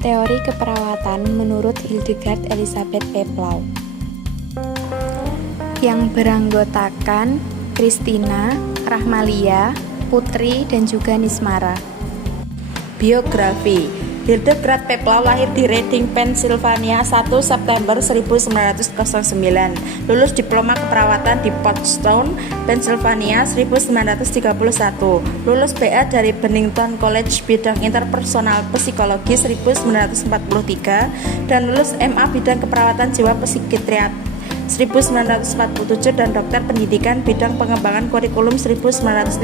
Teori keperawatan menurut Hildegard Elisabeth Peplau yang beranggotakan Christina, Rahmalia, Putri, dan juga Nismara. Biografi. Hildegard Peplau lahir di Reading, Pennsylvania 1 September 1909. Lulus diploma keperawatan di Pottstown, Pennsylvania 1931. Lulus BA dari Bennington College bidang interpersonal psikologi 1943 dan lulus MA bidang keperawatan jiwa psikiatri 1947 dan dokter pendidikan bidang pengembangan kurikulum 1953.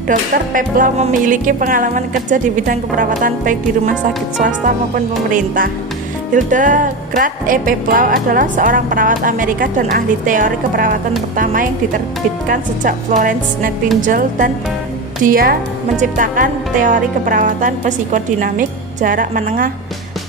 Dr. Peplau memiliki pengalaman kerja di bidang keperawatan baik di rumah sakit swasta maupun pemerintah. Hildegard E. Peplau adalah seorang perawat Amerika dan ahli teori keperawatan pertama yang diterbitkan sejak Florence Nightingale, dan dia menciptakan teori keperawatan psikodinamik jarak menengah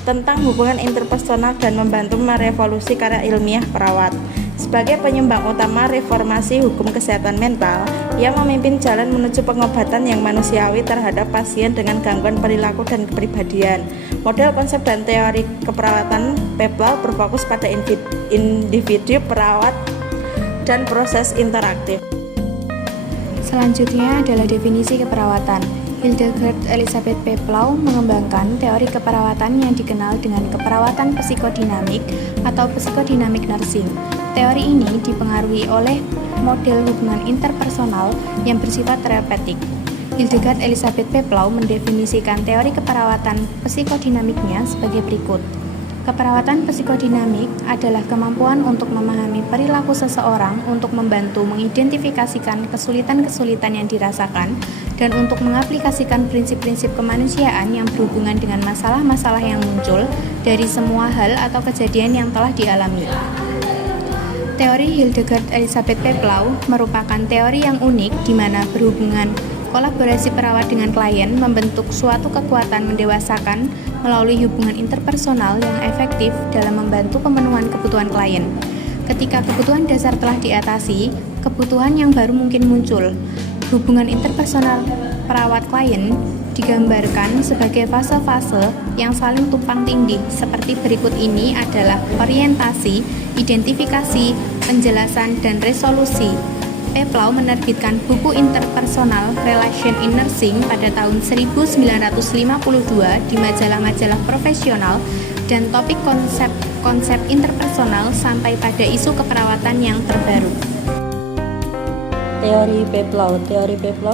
tentang hubungan interpersonal dan membantu merevolusi karya ilmiah perawat. Sebagai penyumbang utama reformasi hukum kesehatan mental, ia memimpin jalan menuju pengobatan yang manusiawi terhadap pasien dengan gangguan perilaku dan kepribadian. Model konsep dan teori keperawatan Peplau berfokus pada individu perawat dan proses interaktif. Selanjutnya adalah definisi keperawatan. Hildegard Elisabeth Peplau mengembangkan teori keperawatan yang dikenal dengan keperawatan psikodinamik atau psikodinamik nursing. Teori ini dipengaruhi oleh model hubungan interpersonal yang bersifat terapeutik. Hildegard Elisabeth Peplau mendefinisikan teori keperawatan psikodinamiknya sebagai berikut. Keperawatan psikodinamik adalah kemampuan untuk memahami perilaku seseorang untuk membantu mengidentifikasikan kesulitan-kesulitan yang dirasakan dan untuk mengaplikasikan prinsip-prinsip kemanusiaan yang berhubungan dengan masalah-masalah yang muncul dari semua hal atau kejadian yang telah dialami. Teori Hildegard Elisabeth Peplau merupakan teori yang unik di mana berhubungan kolaborasi perawat dengan klien membentuk suatu kekuatan mendewasakan melalui hubungan interpersonal yang efektif dalam membantu pemenuhan kebutuhan klien. Ketika kebutuhan dasar telah diatasi, kebutuhan yang baru mungkin muncul. Hubungan interpersonal perawat klien digambarkan sebagai fase-fase yang saling tumpang tindih. Seperti berikut ini adalah orientasi, identifikasi, penjelasan, dan resolusi. Peplau menerbitkan buku interpersonal Relation in Nursing pada tahun 1952 di majalah-majalah profesional, dan topik konsep interpersonal sampai pada isu keperawatan yang terbaru. Teori Peplau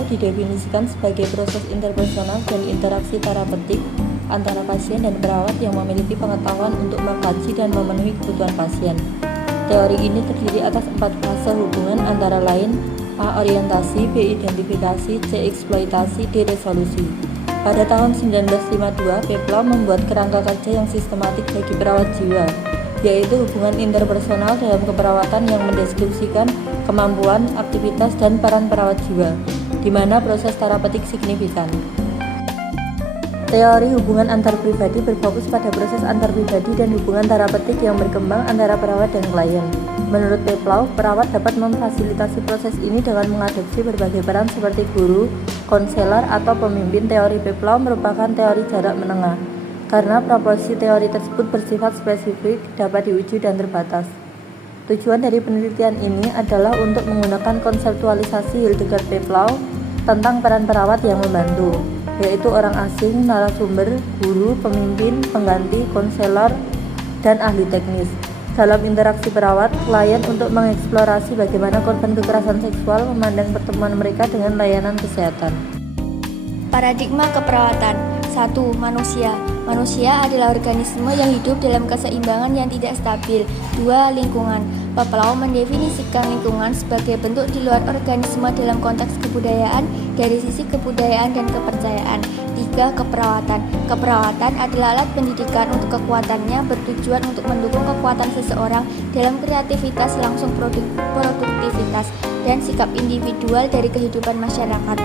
didefinisikan sebagai proses interpersonal dan interaksi terapeutik antara pasien dan perawat yang memiliki pengetahuan untuk mengkaji dan memenuhi kebutuhan pasien. Teori ini terdiri atas 4 fase hubungan, antara lain A. Orientasi, B. Identifikasi, C. Eksploitasi, D. Resolusi. Pada tahun 1952, Peplau membuat kerangka kerja yang sistematik bagi perawat jiwa, yaitu hubungan interpersonal dalam keperawatan yang mendeskripsikan kemampuan, aktivitas, dan peran perawat jiwa, di mana proses terapeutik signifikan. Teori hubungan antar pribadi berfokus pada proses antar pribadi dan hubungan terapeutik yang berkembang antara perawat dan klien. Menurut Peplau, perawat dapat memfasilitasi proses ini dengan mengadopsi berbagai peran seperti guru, konselor, atau pemimpin. Teori Peplau merupakan teori jarak menengah, karena proporsi teori tersebut bersifat spesifik, dapat diuji, dan terbatas. Tujuan dari penelitian ini adalah untuk menggunakan konseptualisasi Hildegard Peplau tentang peran perawat yang membantu, yaitu orang asing, narasumber, guru, pemimpin, pengganti, konselor, dan ahli teknis dalam interaksi perawat klien untuk mengeksplorasi bagaimana korban kekerasan seksual memandang pertemuan mereka dengan layanan kesehatan. Paradigma keperawatan. 1. Manusia. Manusia adalah organisme yang hidup dalam keseimbangan yang tidak stabil. 2. Lingkungan. Peplau mendefinisikan lingkungan sebagai bentuk di luar organisme dalam konteks kebudayaan dari sisi kebudayaan dan kepercayaan. 3. Keperawatan. Keperawatan adalah alat pendidikan untuk kekuatannya bertujuan untuk mendukung kekuatan seseorang dalam kreativitas, langsung produktivitas, dan sikap individual dari kehidupan masyarakat.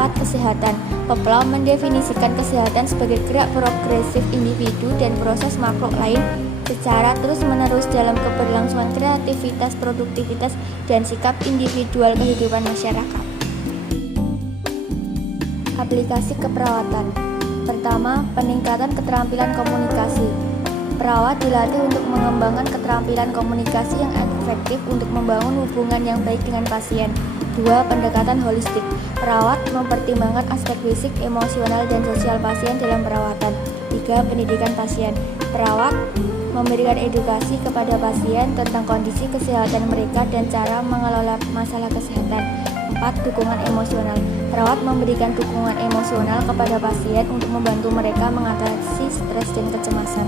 4. Kesehatan. Peplau mendefinisikan kesehatan sebagai gerak progresif individu dan proses makhluk lain secara terus-menerus dalam keberlangsungan kreativitas, produktivitas, dan sikap individual kehidupan masyarakat. Aplikasi keperawatan. Pertama, peningkatan keterampilan komunikasi. Perawat dilatih untuk mengembangkan keterampilan komunikasi yang efektif untuk membangun hubungan yang baik dengan pasien. 2. Pendekatan holistik. Perawat mempertimbangkan aspek fisik, emosional, dan sosial pasien dalam perawatan. 3. Pendidikan pasien. Perawat memberikan edukasi kepada pasien tentang kondisi kesehatan mereka dan cara mengelola masalah kesehatan. 4. Dukungan emosional. Perawat memberikan dukungan emosional kepada pasien untuk membantu mereka mengatasi stres dan kecemasan.